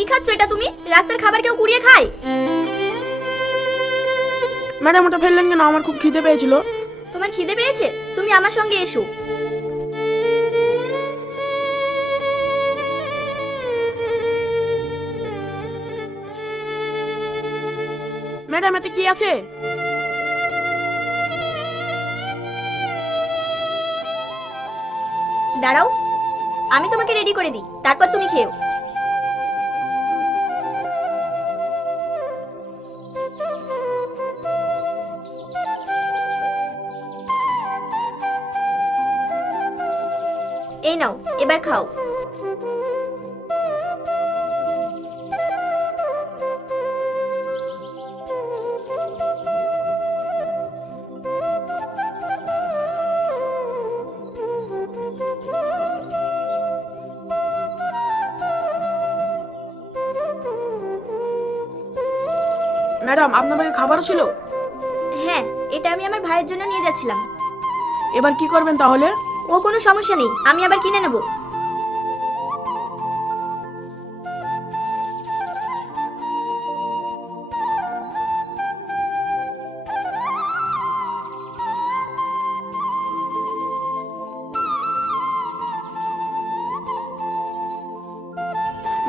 কি খাচ্ছ এটা তুমি? রাস্তার খাবার কেউ কুড়িয়ে খায়? ম্যাডাম ওটা ফেললেন কেন? আমার খুব খিদে পেয়েছিল। তোমার খিদে পেয়েছে? তুমি আমার সঙ্গে এসো। ম্যাডাম এতে কি আছে? দাঁড়াও, আমি তোমাকে রেডি করে দিই, তারপর তুমি খেও। এই নাও, এবার খাও। ম্যাডাম আপনার ব্যাগে খাবারও ছিল? হ্যাঁ, এটা আমি আমার ভাইয়ের জন্য নিয়ে যাচ্ছিলাম। এবার কি করবেন তাহলে? ও কোনো সমস্যা নেই, আমি আবার কিনে নেব।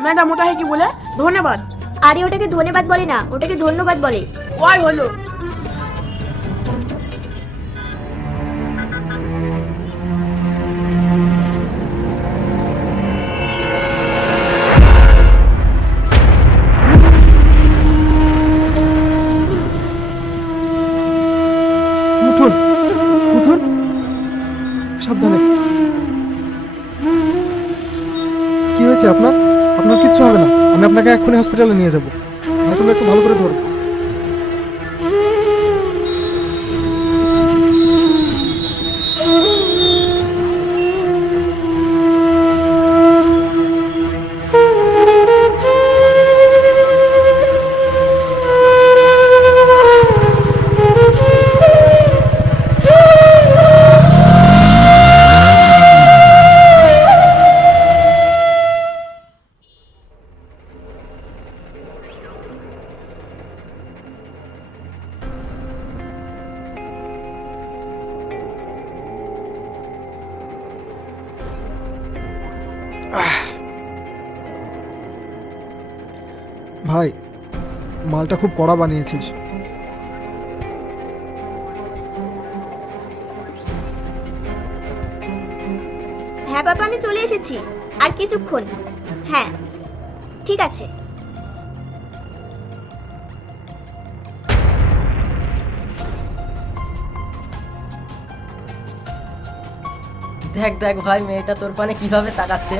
ম্যাডাম ওটাকে কি বলে? ধন্যবাদ। আরে ওটাকে ধন্যবাদ বলে না, ওটাকে ধন্যবাদ বলে। ওই হলো। উঠুন উঠুন, সাবধানে। কি হয়েছে আপনার? আপনার কিচ্ছু হবে না, আমি আপনাকে এক্ষুনি হসপিটালে নিয়ে যাবো। এখন একটু ভালো করে ধরুন। ভাই, মালটা খুব কড়া বানিয়েছিস। হ্যাঁ পাপা, আমি চলে এসেছি, আর কিছুক্ষণ। হ্যাঁ ঠিক আছে। দেখ দেখ ভাই, মেয়েটা তোর পানে কিভাবে তাকাচ্ছে।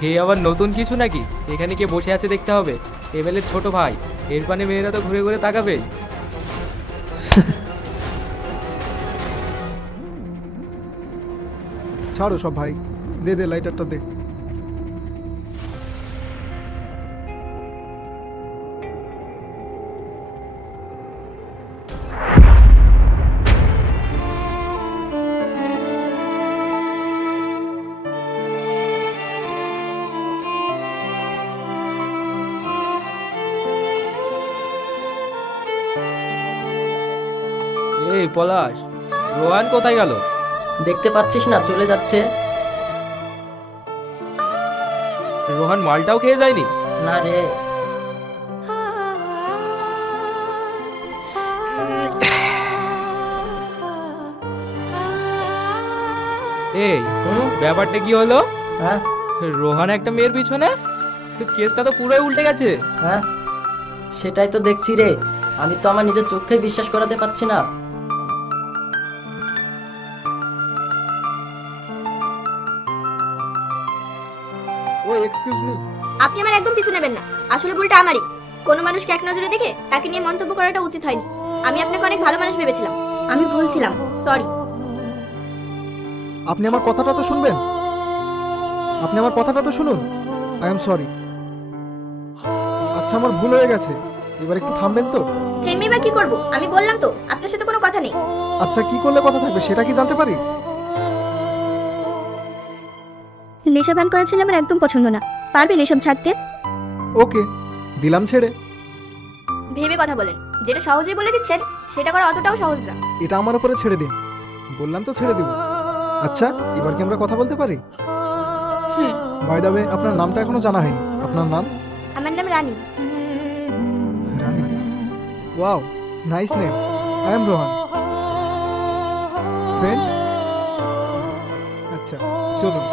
হে আবার নতুন কিছু নাকি? এখানে কে বসে আছে দেখতে হবে। টেবিলের ছোট ভাই, এর পানে মেয়েরা তো ঘুরে ঘুরে তাকাবে। ছাড়ো সব ভাই, দে দে লাইটারটা দে। এই পলাশ, রোহান কোথায় গেল? দেখতে পাচ্ছিস না, চলে যাচ্ছে। রোহান মালটাও খেয়ে যায়নি? না রে। এই হুম? ব্যাপারটা কি হলো? হ্যাঁ রোহান একটা মেয়ের পিছনে? কেসটা তো পুরোই উল্টে গেছে। হ্যাঁ, সেটাই তো দেখছি রে। আমি তো আমার নিজের চোখে বিশ্বাস করাতে পারছি না। ও এক্সকিউজ মি। আপনি আমার একদম পিছু নেবেন না, আসলে ভুলটা আমারই। কোনো মানুষকে এক নজরে দেখে তাকে নিয়ে মন্তব্য করাটা উচিত হয়নি। আমি আপনাকে অনেক ভালো মানুষ ভেবেছিলাম, আমি ভুল ছিলাম, সরি। আপনি আমার কথাটা তো শুনবেন, আপনি আমার কথাটা তো শুনুন। I am sorry. আচ্ছা আমার ভুল হয়ে গেছে, এবার একটু থামবেন তো? থেমে বা কি করবো? আমি বললাম তো আপনার সাথে কোনো কথা নেই। আচ্ছা কি করলে কথা থাকবে সেটা কি জানতে পারি? নেশা পান করা ছেলে আমার একদম পছন্দ না। পারবেন এসব ছাড়তে? ওকে, দিলাম ছেড়ে। ভেবে কথা বলেন, যেটা সহজেই বলে দিচ্ছেন সেটা করা অতটাও সহজ না। এটা আমার উপরে ছেড়ে দিন, বললাম তো ছেড়ে দিব। আচ্ছা, এবার কি আমরা কথা বলতে পারি? বাই দ্য ওয়ে, আপনার নামটা এখনো জানা হয়নি। আপনার নাম? আমার নাম Rani. Rani. Wow, nice name. I am Rohan. Friends? আচ্ছা, চলুন।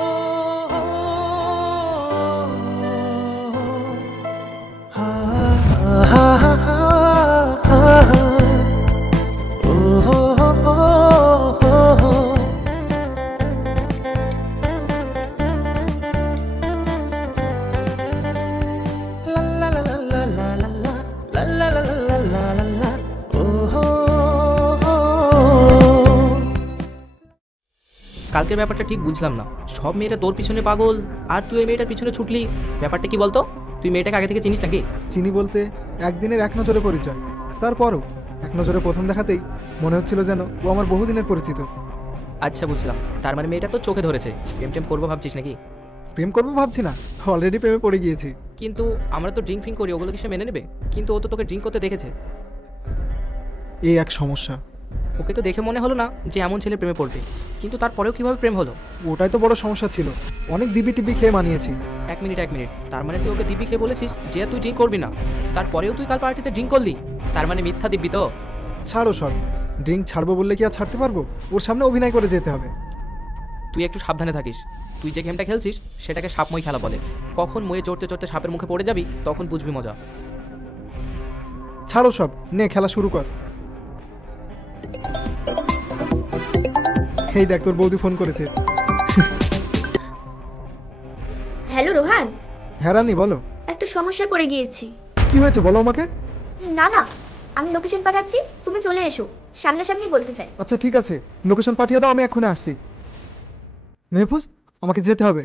কালকের ব্যাপারটা ঠিক বুঝলাম না। সব মেয়েরা তোর পিছনে পাগল, আর তুই এই মেয়েটার পিছনে ছুটলি। ব্যাপারটা কি বলতো? তুই মেয়েটাকে আগে থেকে চিনিস নাকি? চিনি বলতে একদিনের এক নজরে পরিচয়। তারপরও এক নজরে প্রথম দেখাতেই মনে হচ্ছিল যেন ও আমার বহুদিনের পরিচিত। আচ্ছা, বুঝলাম। তার মানে মেয়েটা তো চোখে ধরেছে। প্রেম টেম করবো ভাবছিস নাকি? প্রেম করবো ভাবছি না, অলরেডি প্রেমে পড়ে গিয়েছি। কিন্তু আমরা তো ড্রিঙ্ক ফিঙ্ক করি, ওগুলো কি সে মেনে নেবে? কিন্তু ও তো তোকে ড্রিঙ্ক করতে দেখেছে। এই এক সমস্যা। ওকে তো দেখে মনে হলো না যে এমন ছেলে প্রেমে পড়বে, কিন্তু তারপরেও কিভাবে প্রেম হলো? ওটাই তো বড় সমস্যা ছিল। অনেক দিবি টিবি খেয়ে মানিয়েছি। এক মিনিট। তার মানে তুই ওকে দিব্যি খেয়ে বলেছিস যে তুই ড্রিঙ্ক করবি না, তারপরেও তুই কাল পার্টিতে ড্রিঙ্ক করলি? তার মানে মিথ্যা দিব্যি তো? ছাড়ো সব। ড্রিঙ্ক ছাড়বো বললে কি আর ছাড়তে পারবো? ওর সামনে অভিনয় করে যেতে হবে। তুই একটু সাবধানে থাকিস। তুই যে গেমটা খেলছিস সেটাকে সাপময় খেলা বলে। কখন ময়ে চড়তে চড়তে সাপের মুখে পড়ে যাবি তখন বুঝবি মজা। ছাড়ো সব, নে খেলা শুরু কর। এই দেখ, তোর বৌদি ফোন করেছে। হ্যালো রোহান। হ্যাঁ রানী, বলো। একটা সমস্যায় পড়ে গিয়েছি। কি হয়েছে বলো আমাকে। না না, আমি লোকেশন পাঠাচ্ছি, তুমি চলে এসো। সামনাসামনি বলতে চাই। আচ্ছা ঠিক আছে, লোকেশন পাঠিয়ে দাও, আমি এক্ষুনি আসছি। মেহফুজ, আমাকে যেতে হবে।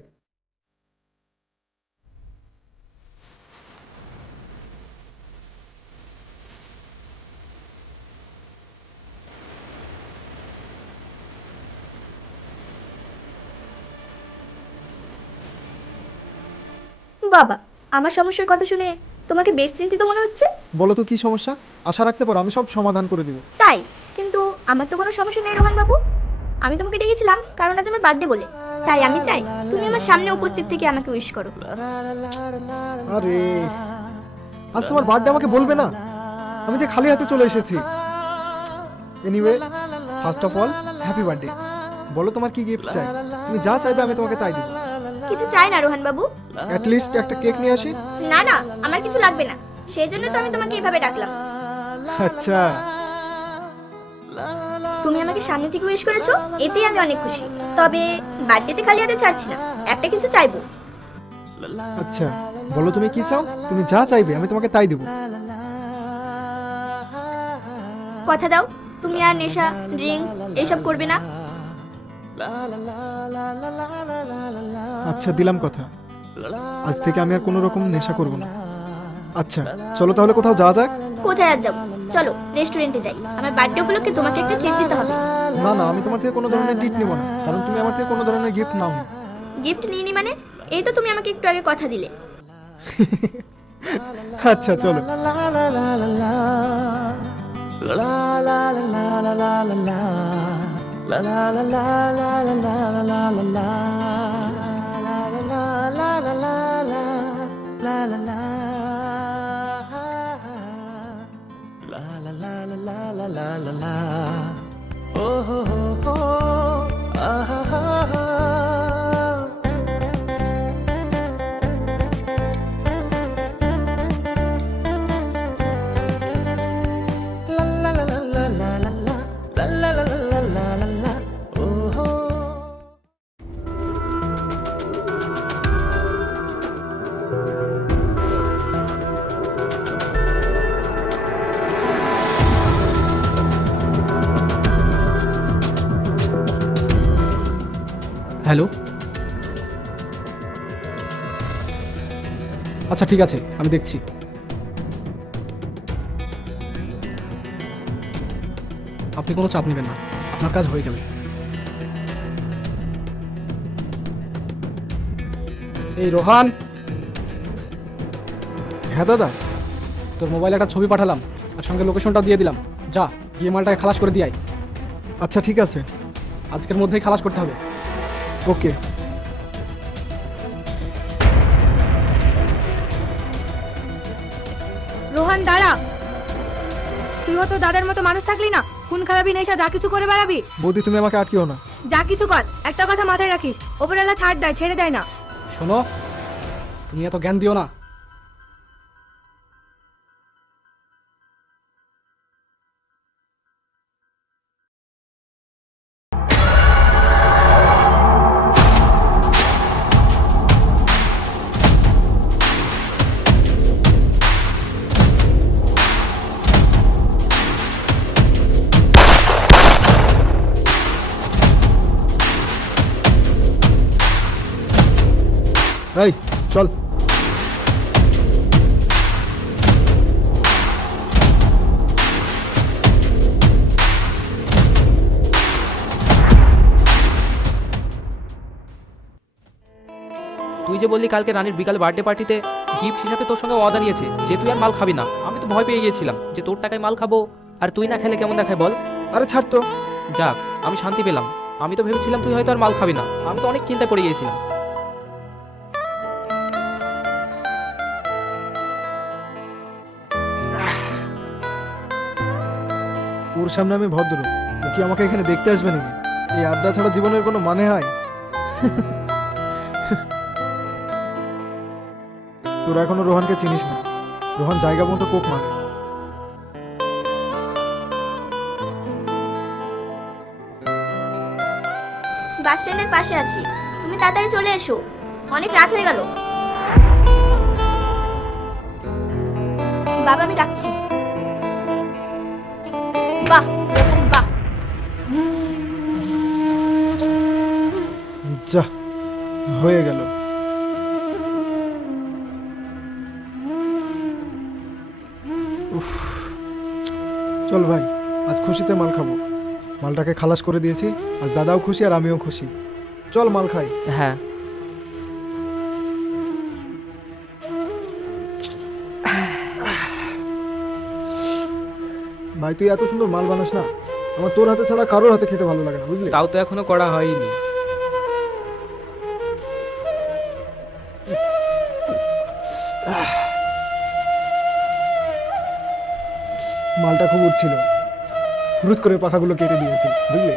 বাবা, আমার সমস্যার কথা শুনে তোমাকে বেশ চিন্তিত মনে হচ্ছে। বলো তো কি সমস্যা, আশা রাখতে পারো আমি সব সমাধান করে দিব। তাই? কিন্তু আমার তো কোনো সমস্যা নেই রোহান বাবু। আমি তোমাকে ডেকেছিলাম কারণ আজ আমার বার্থডে বলে। তাই আমি চাই তুমি আমার সামনে উপস্থিত থেকে আমাকে উইশ করো। আরে, আজ তোমার বার্থডে আমাকে বলবে না? আমি যে খালি হাতে চলে এসেছি। Anyway, first of all happy birthday. বলো তোমার কি গিফট চাই? তুমি যা চাইবে আমি তোমাকে তাই দেব। কিছু চাই না রোহান বাবু। অ্যাট লিস্ট একটা কেক নিয়ে আসি। না না, আমার কিছু লাগবে না। সেই জন্য তো আমি তোমাকে এভাবে ডাকলাম। আচ্ছা, তুমি আমাকে সামনে থেকে উইশ করেছো, এতেই আমি অনেক খুশি। তবে বার্থডেতে খালি হাতে ছাড়ছি না, একটা কিছু চাইবো। আচ্ছা বলো তুমি কি চাও? তুমি যা চাইবে আমি তোমাকে তাই দেব। কথা দাও তুমি আর নেশা, ড্রিঙ্কস এইসব করবে না। আচ্ছা দিলাম কথা, আজ থেকে আমি আর কোনো রকম নেশা করব না। আচ্ছা চলো তাহলে কোথাও যাওয়া যাক। কোথায় আর যাবো? চলো রেস্টুরেন্টে যাই। আমার বার্থডে উপলক্ষে তোমাকে একটা ট্রিট দিতে হবে। না না, আমি তোমার থেকে কোনো ধরনের ট্রিট নেব না, কারণ তুমি আমার থেকে কোনো ধরনের গিফট নাও না। গিফট নিইনি মানে? এই তো তুমি আমাকে একটু আগে কথা দিলে। আচ্ছা চলো। হ্যালো, আচ্ছা ঠিক আছে, আমি দেখছি। আপনি কোনো চাপ নেবেন না, আপনার কাজ হয়ে যাবে। এই রোহান, হ্যাঁ দাদা। তোর মোবাইলে একটা ছবি পাঠালাম আর সঙ্গে লোকেশনটাও দিয়ে দিলাম। যা গিয়ে মালটাকে খালাস করে দিয়ে আয়। আচ্ছা ঠিক আছে। আজকের মধ্যেই খালাস করতে হবে। ওকে। রোহান দাঁড়া, তুইও তো দাদার মতো মানুষ থাকলি না, খুন খারাপি নেশা যা কিছু করে বেড়াবি। বৌদি তুমি আমাকে আটকিও না। যা কিছু কর, একটা কথা মাথায় রাখিস, ওপরওয়ালা ছাড় দেয়, ছেড়ে দেয় না। শোনো, তুমি এত জ্ঞান দিও না। এই চল। তুই যে বললি কালকে রানীর বিকালে বার্থডে পার্টিতে গিফট হিসাবে তোর সঙ্গে ওয়াদা নিয়েছে যে তুই আর মাল খাবি না। আমি তো ভয় পেয়ে গিয়েছিলাম যে তোর টাকায় মাল খাবো আর তুই না খেলে কেমন দেখায় বল। আরে ছাড় তো। যাক, আমি শান্তি পেলাম। আমি তো ভেবেছিলাম তুই হয়তো আর মাল খাবি না। আমি তো অনেক চিন্তায় পড়ে গিয়েছিলাম। ওর সামনে আমি ভদ্র, ও কি আমাকে এখানে দেখতে আসবে নাকি? এই আড্ডা ছাড়া জীবনের কোনো মানে হয়? তোরা এখনো রোহানকে চিনিস না। রোহান জায়গা মতো কোপ মারে। বাস স্ট্যান্ডের পাশে আছি, তুমি তাড়াতাড়ি চলে এসো, অনেক রাত হয়ে গেল। বাবা আমি ডাকছি। বাহ রোহান বাহ। যা হয়ে গেল। উফ, চল ভাই, আজ খুশিতে মাল খাবো। মালটাকে খালাস করে দিয়েছি, আজ দাদাও খুশি আর আমিও খুশি। চল মাল খাই। হ্যাঁ, ভাই তুই এত সুন্দর মাল বানাস না, আমার তোর হাতে ছাড়া কারোর হাতে খেতে ভালো লাগে না, বুঝলি? তাও তো এখনো করা হয়নি। মালটা খুব উঠছিল, ফুরুত করে পাখাগুলো কেটে দিয়েছি, বুঝলি?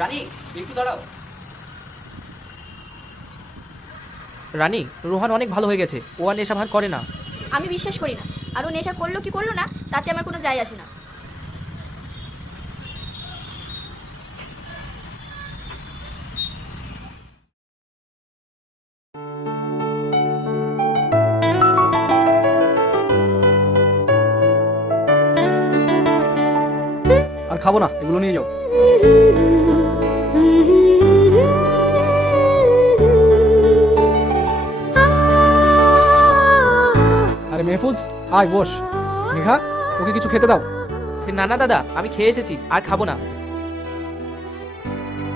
রানী একটু দাঁড়াও। রানী, রোহান অনেক ভালো হয়ে গেছে। ও আর নেশা ভান করে না। আমি বিশ্বাস করি না, আর ও নেশা করলো কি করলো না তাতে আমার কোনো যায় আসে না। আর খাবো না, এগুলো নিয়ে যাও। আরে মেহফুজ, আয় বস। মেঘা, ওকে কিছু খেতে দাও। না না দাদা, আমি খেয়ে এসেছি, আর খাবো না।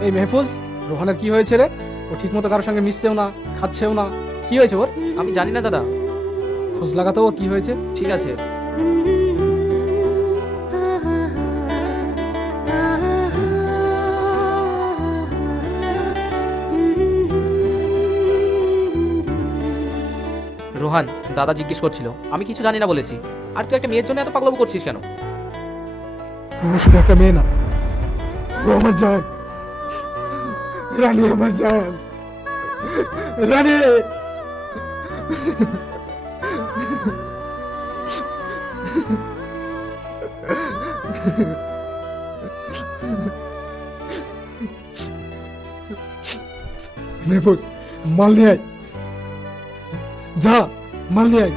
এই মেহফুজ, রোহানের কি হয়েছে রে? ও ঠিক মতো কারোর সঙ্গে মিশছেও না, খাচ্ছেও না। কি হয়েছে ওর? আমি জানি না দাদা। খোঁজ লাগাতো ও কি হয়েছে। ঠিক আছে। রোহান, দাদা জিজ্ঞেস করছিল, আমি কিছু জানি না বলেছি। আর তুই একটা মেয়ের জন্য এত পাগলামো করছিস কেন? তুমি শুধু একটা মেয়ে না, ও আমার জান। রানী আমার জান, রানী। মেহফুজ, মাল নিয়ে আয়। যা মাল নিয়ে আয়।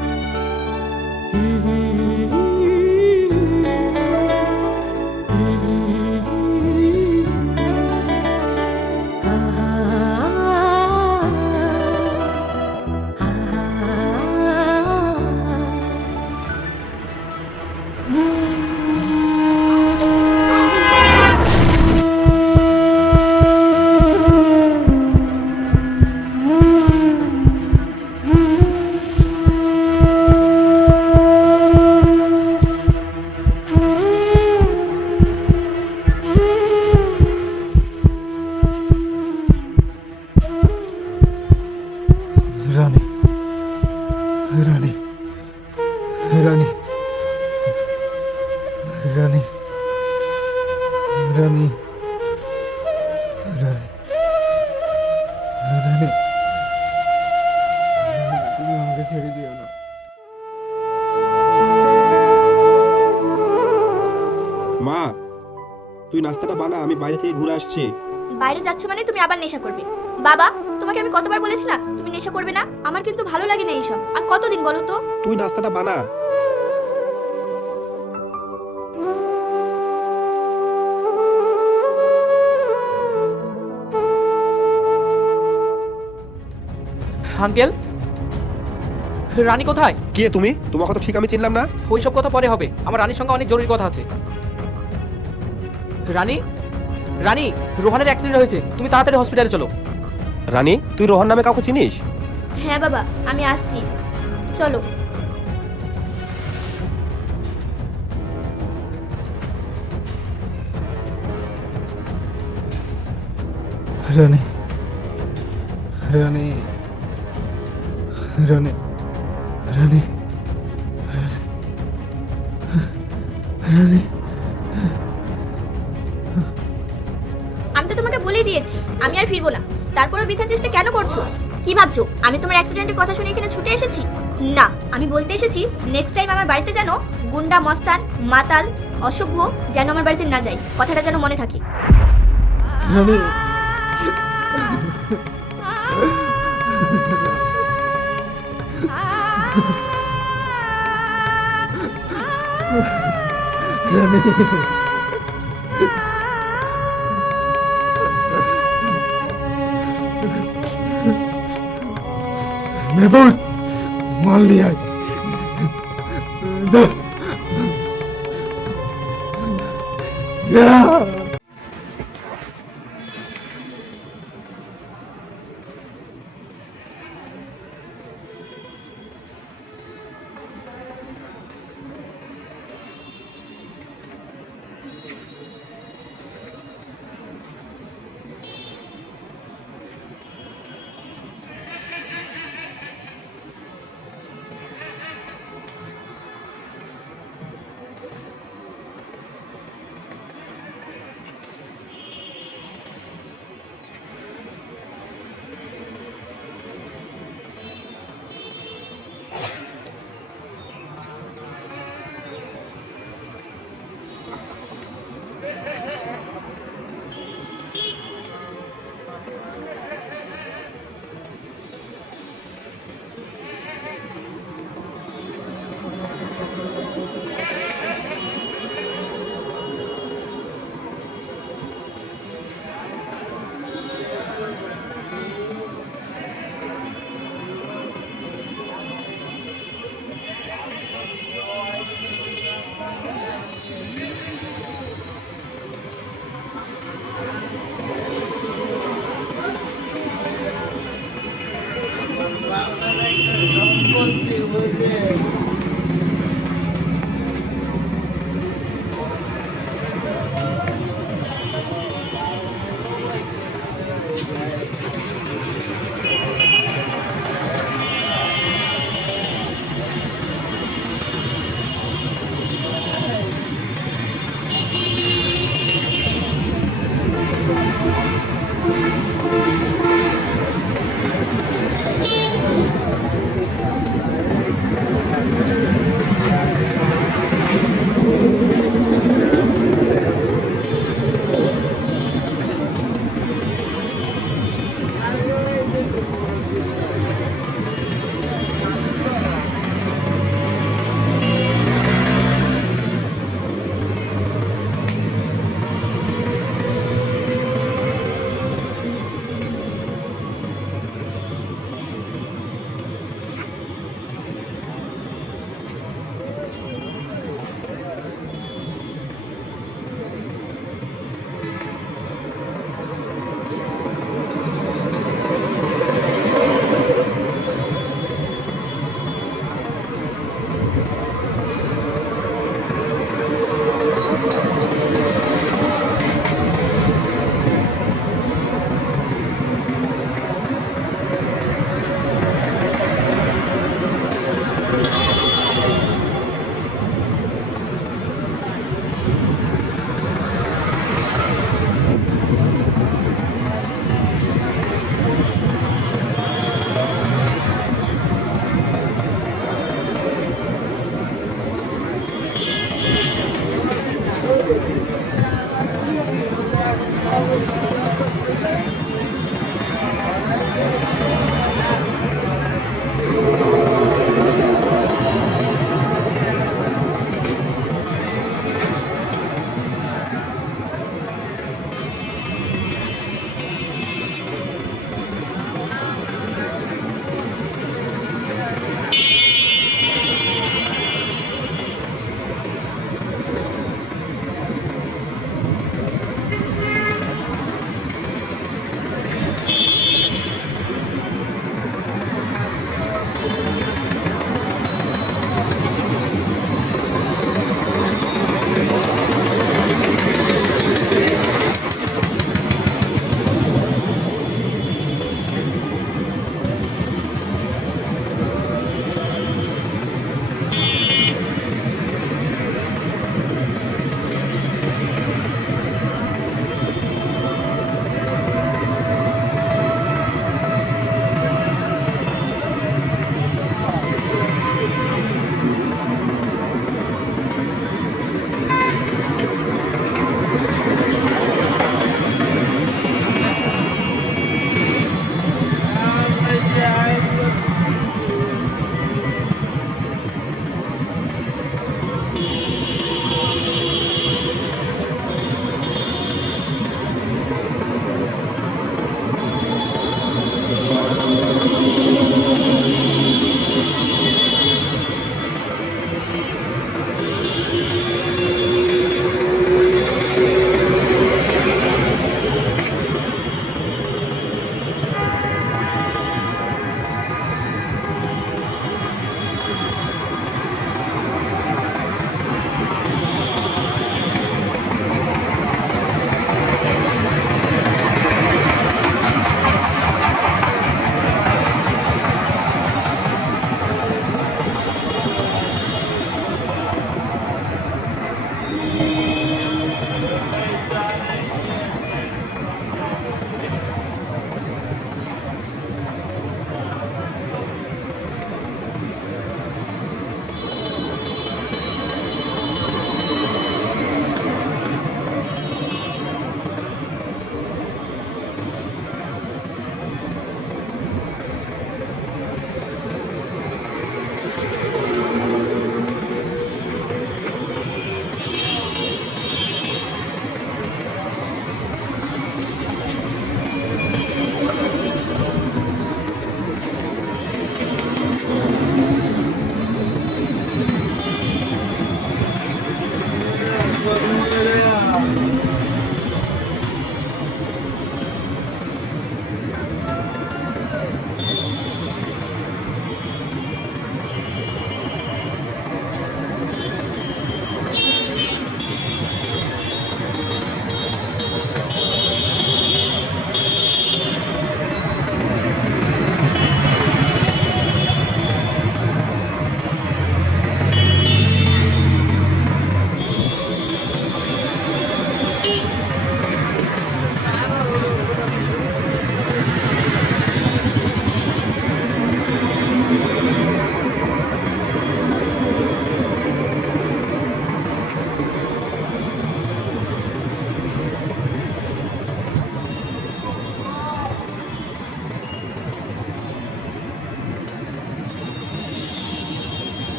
রানী রানী রানী তুমি আমাকে ছেড়ে দিও না। মা, তুই নাস্তাটা বানা, আমি বাইরে থেকে ঘুরে আসছি। বাইরে যাচ্ছ মানে তুমি আবার নেশা করবে? বাবা, তোমাকে আমি কতবার বলেছি না তুমি নেশা করবে না? আমার কিন্তু ভালো লাগে না এইসব। আর কতদিন বলো তো? তুই নাস্তাটা বানা। আঙ্কেল, রানী কোথায়? কে তুমি? তোমার কথা ঠিক আমি চিনলাম না। ওইসব কথা পরে হবে, আমার রানীর সঙ্গে অনেক জরুরি কথা আছে। রানী, রানী, রোহানের অ্যাক্সিডেন্ট হয়েছে, তুমি তাড়াতাড়ি হসপিটালে চলো। রানী, তুই রোহন নামে কাউকে চিনিস? হ্যাঁ বাবা, আমি আসছি, চলো। রানী রানী রানী রানী রানী আমি তো তোমাকে বলেই দিয়েছি আমি আর ফিরবো না, তারপরেও বৃথা চেষ্টা কেন করছো? কি ভাবছো আমি তোমার অ্যাক্সিডেন্টের কথা শুনে এখানে ছুটে এসেছি? না, আমি বলতে এসেছি নেক্সট টাইম আমার বাড়িতে যেন গুন্ডা, মস্তান, মাতাল, অসভ্য যেন আমার বাড়িতে না যায়, কথাটা যেন মনে থাকে। রানী महबूज माल लिया या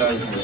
Thank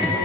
you.